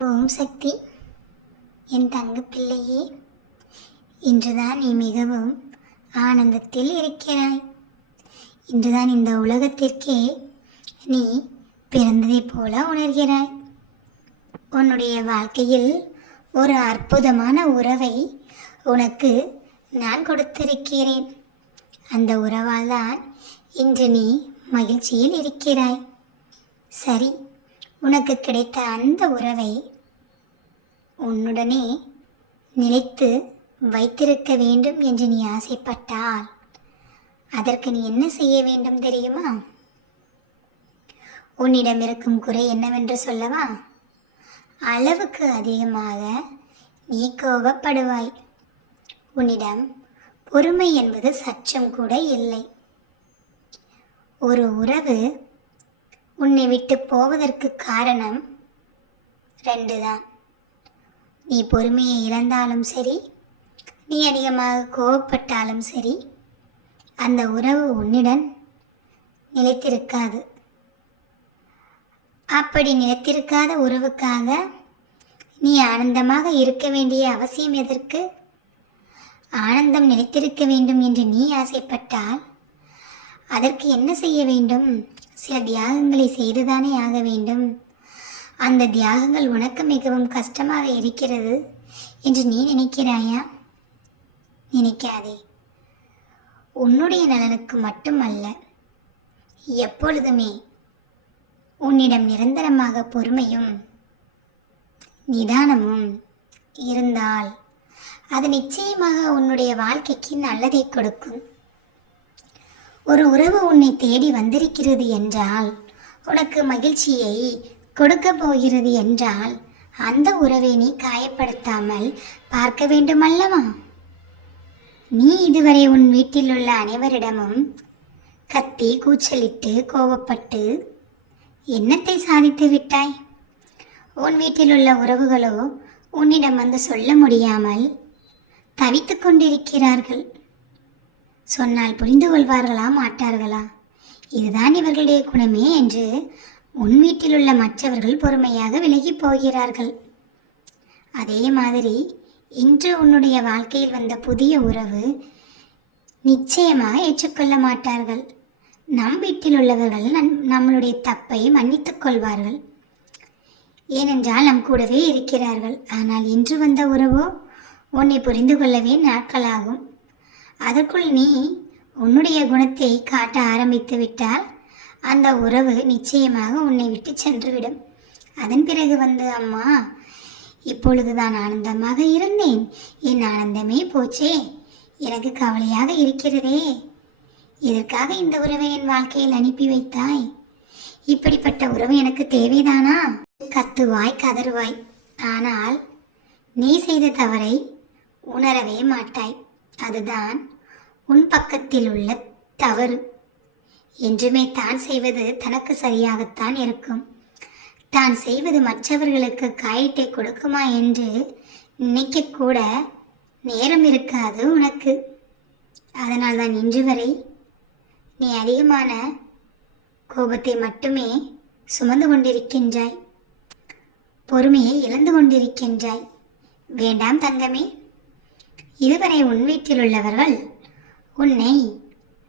ஓம் சக்தி. என் தங்க பிள்ளையே இன்றுதான் நீ மிகவும் ஆனந்தத்தில் இருக்கிறாய். இன்றுதான் இந்த உலகத்திற்கே நீ பிறந்ததைப் போல உணர்கிறாய். உன்னுடைய வாழ்க்கையில் ஒரு அற்புதமான உறவை உனக்கு நான் கொடுத்திருக்கிறேன். அந்த உறவால் தான் இன்று நீ மகிழ்ச்சியில் இருக்கிறாய். சரி உனக்கு கிடைத்த அந்த உறவை உன்னுடனே நிலைத்து வைத்திருக்க வேண்டும் என்று நீ ஆசைப்பட்டால் அதற்கு நீ என்ன செய்ய வேண்டும் தெரியுமா? உன்னிடம் இருக்கும் குறை என்னவென்று சொல்லவா? அளவுக்கு அதிகமாக நீ கோபப்படுவாய். உன்னிடம் பொறுமை என்பது சற்றும் கூட இல்லை. ஒரு உறவு உன்னை விட்டு போவதற்கு காரணம் ரெண்டு தான் நீ பொறுமையை இழந்தாலும் சரி நீ அதிகமாக கோவப்பட்டாலும் சரி அந்த உறவு உன்னிடம் நிலைத்திருக்காது. அப்படி நிலைத்திருக்காத உறவுக்காக நீ ஆனந்தமாக இருக்க வேண்டிய அவசியம் எதற்கு? ஆனந்தம் நிலைத்திருக்க வேண்டும் என்று நீ ஆசைப்பட்டால் அதற்கு என்ன செய்ய வேண்டும்? சில தியாகங்களை செய்துதானே ஆக வேண்டும். அந்த தியாகங்கள் உனக்கு மிகவும் கஷ்டமாக இருக்கிறது என்று நீ நினைக்கிறாயா? நினைக்காதே. உன்னுடைய நலனுக்கு மட்டுமல்ல எப்பொழுதுமே உன்னிடம் நிரந்தரமாக பொறுமையும் நிதானமும் இருந்தால் அது நிச்சயமாக உன்னுடைய வாழ்க்கைக்கு நல்லதை கொடுக்கும். ஒரு உறவு உன்னை தேடி வந்திருக்கிறது என்றால் உனக்கு மகிழ்ச்சியை கொடுக்க போகிறது என்றால் அந்த உறவை நீ காயப்படுத்தாமல் பார்க்க வேண்டுமல்லவா? நீ இதுவரை உன் வீட்டில் உள்ள அனைவரிடமும் கத்தி கூச்சலிட்டு கோபப்பட்டு என்னத்தை சாதித்து விட்டாய்? உன் வீட்டில் உள்ள உறவுகளோ உன்னிடம் வந்து சொல்ல முடியாமல் தவித்து கொண்டிருக்கிறார்கள். சொன்னால் புரிந்து கொள்வார்களா மாட்டார்களா? இதுதான் இவர்களுடைய குணமே என்று உன் வீட்டில் உள்ள மற்றவர்கள் பொறுமையாக விலகி போகிறார்கள். அதே மாதிரி இன்று உன்னுடைய வாழ்க்கையில் வந்த புதிய உறவு நிச்சயமாக ஏற்றுக்கொள்ள மாட்டார்கள். நம் வீட்டில் உள்ளவர்கள் நம் நம்மளுடைய தப்பை மன்னித்துக் கொள்வார்கள். ஏனென்றால் நம் கூடவே இருக்கிறார்கள். ஆனால் இன்று வந்த உறவோ உன்னை புரிந்து கொள்ளவே நாட்களாகும். அதற்குள் நீ உன்னுடைய குணத்தை காட்ட ஆரம்பித்து விட்டால் அந்த உறவு நிச்சயமாக உன்னை விட்டு சென்றுவிடும். அதன் பிறகு வந்து அம்மா இப்பொழுது தான் ஆனந்தமாக இருந்தேன். என் ஆனந்தமே போச்சே. எனக்கு கவலையாக இருக்கிறதே. இதற்காக இந்த உறவை என் வாழ்க்கையில் அனுப்பி வைத்தாய்? இப்படிப்பட்ட உறவு எனக்கு தேவைதானா? கத்துவாய் கதறுவாய். ஆனால் நீ செய்த தவறை உணரவே மாட்டாய். அதுதான் உன் பக்கத்தில் உள்ள தவறு. என்றுமே தான் செய்வது தனக்கு சரியாகத்தான் இருக்கும். தான் செய்வது மற்றவர்களுக்கு காயத்தை கொடுக்குமா என்று நினைக்கக்கூட நேரம் இருக்காது உனக்கு. அதனால் தான் இன்று வரை நீ அதிகமான கோபத்தை மட்டுமே சுமந்து கொண்டிருக்கின்றாய். பொறுமையை இழந்து கொண்டிருக்கின்றாய். வேண்டாம் தங்கமே. இதுவரை உன் வீட்டில் உள்ளவர்கள் உன்னை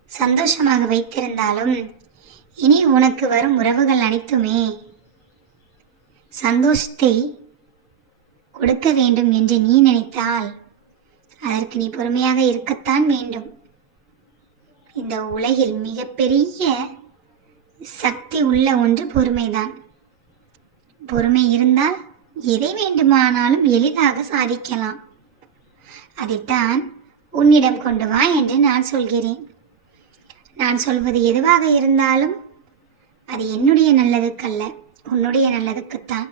சந்தோஷமாக வைத்திருந்தாலும் இனி உனக்கு வரும் உறவுகள் அனைத்துமே சந்தோஷத்தை கொடுக்க வேண்டும் என்று நீ நினைத்தால் அதற்கு நீ பொறுமையாக இருக்கத்தான் வேண்டும். இந்த உலகில் மிகப்பெரிய சக்தி உள்ள ஒன்று பொறுமைதான். பொறுமை இருந்தால் எதை வேண்டுமானாலும் எளிதாக சாதிக்கலாம். அதைத்தான் உன்னிடம் கொண்டு வா என்று நான் சொல்கிறேன். நான் சொல்வது எதுவாக இருந்தாலும் அது என்னுடைய நல்லதுக்கல்ல உன்னுடைய நல்லதுக்குத்தான்.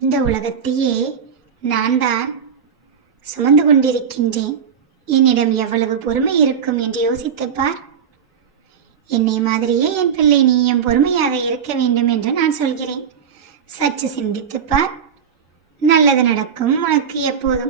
இந்த உலகத்தையே நான் தான் சுமந்து கொண்டிருக்கின்றேன். என்னிடம் எவ்வளவு பொறுமை இருக்கும் என்று யோசித்துப் பார். என்னை மாதிரியே என் பிள்ளை நீயும் பொறுமையாக இருக்க வேண்டும் என்று நான் சொல்கிறேன். சற்று சிந்தித்துப் பார். நல்லது நடக்கும் உனக்கு எப்போதும்.